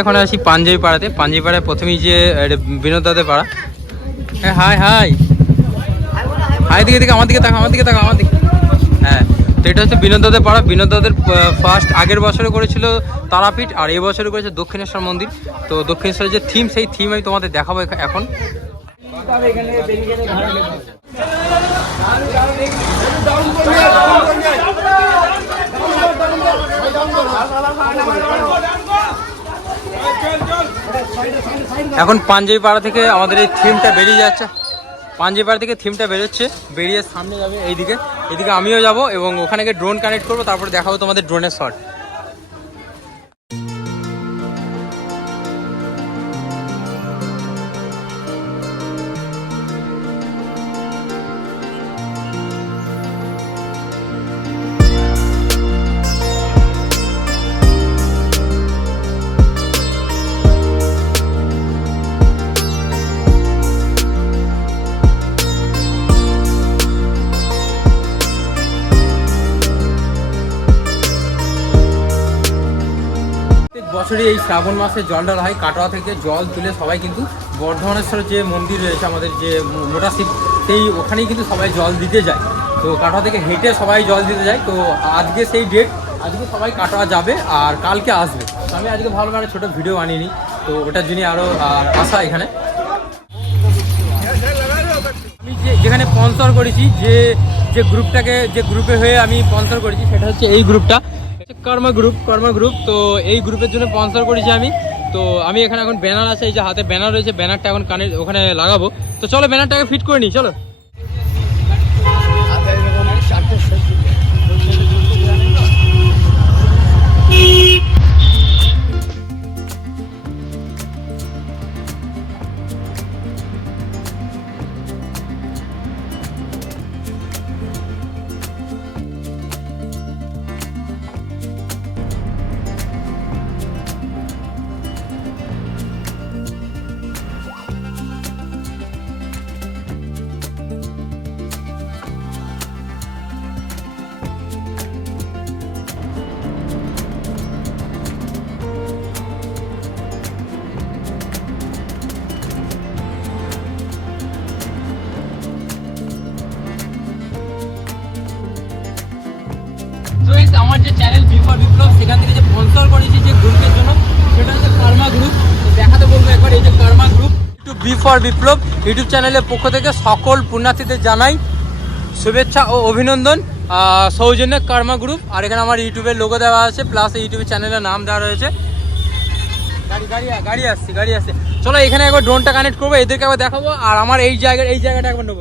এখন আছি পাঞ্জাবি পাড়াতে পাঞ্জাবি পাড়ায় প্রথমেই যে বিনোদ দাদের পাড়া হ্যাঁ হাই হাই হাই দিকে দিকে আমার দিকে তাকা আমার দিকে তাকা আমার দিকে হ্যাঁ তো এটা হচ্ছে বিনোদ দাদের পাড়া বিনোদ দাদের ফার্স্ট আগের বছরে করেছিল তারাপীঠ আর এই বছরে করেছে দক্ষিণেশ্বর মন্দির তো দক্ষিণেশ্বরের যে থিম সেই থিম আমি তোমাদের দেখাবো এখ- এখন এখন পাঞ্জাবি পাড়া থেকে আমাদের এই থিমটা বেরিয়ে যাচ্ছে। পাঞ্জাবি পাড়া থেকে থিমটা বেরোচ্ছে, বেরিয়ে সামনে যাবে এইদিকে। এদিকে আমিও যাব এবং ওখানে গিয়ে ড্রোন কানেক্ট করব, তারপরে দেখাবো তোমাদের ড্রোনের শট বছরই এই শ্রাবণ মাসে জল ঢালা হয়, কাটোয়া থেকে জল তুলে সবাই কিন্তু বর্ধমানেশ্বর যে মন্দির রয়েছে, আমাদের যে মোটা শিব, সেই ওখানেই কিন্তু সবাই জল দিতে যায়। তো কাটোয়া থেকে হেঁটে সবাই জল দিতে যায়। তো আজকে সেই ডেট আজকে সবাই কাটোয়া যাবে আর কালকে আসবে। আমি আজকে ভালো একটা ছোটো ভিডিও বানিয়ে নিই। তো ওটার জন্যই আরও আসা এখানে। আমি যে, যেখানে স্পন্সর করেছি, যে যে গ্রুপটাকে যে গ্রুপে হয়ে আমি স্পন্সর করেছি, সেটা হচ্ছে এই গ্রুপটা কর্মা গ্রুপ কর্মা গ্রুপ তো এই গ্রুপের জন্য স্পন্সর করেছি আমি। তো আমি এখানে এখন ব্যানার আছে, এই যে হাতে ব্যানার রয়েছে ব্যানারটা এখন কানে, ওখানে লাগাবো। তো চলো ব্যানারটাকে ফিট করে নিই, চলো। আমার যে চ্যানেল বিফর বিপ্লব সেখান থেকে যে স্পন্সর করেছি যে গ্রুপের জন্য, সেটা হচ্ছে কর্মা গ্রুপ দেখাতে বলব একবার এই যে karma group YouTube B for Biplob YouTube চ্যানেলের পক্ষ থেকে সকল পুণ্যার্থীদের জানাই শুভেচ্ছা ও অভিনন্দন। সৌজন্যে কর্মা গ্রুপ আর এখানে আমার ইউটিউবের লোগো দেওয়া আছে প্লাস ইউটিউব চ্যানেলের নাম দেওয়া রয়েছে। গাড়ি গাড়ি গাড়ি আসছে গাড়ি আসছে। চলো এখানে একবার ড্রোনটা কানেক্ট করব, এদেরকে একবার দেখাবো, আর আমার এই জায়গার, এই জায়গাটা একবার নেব।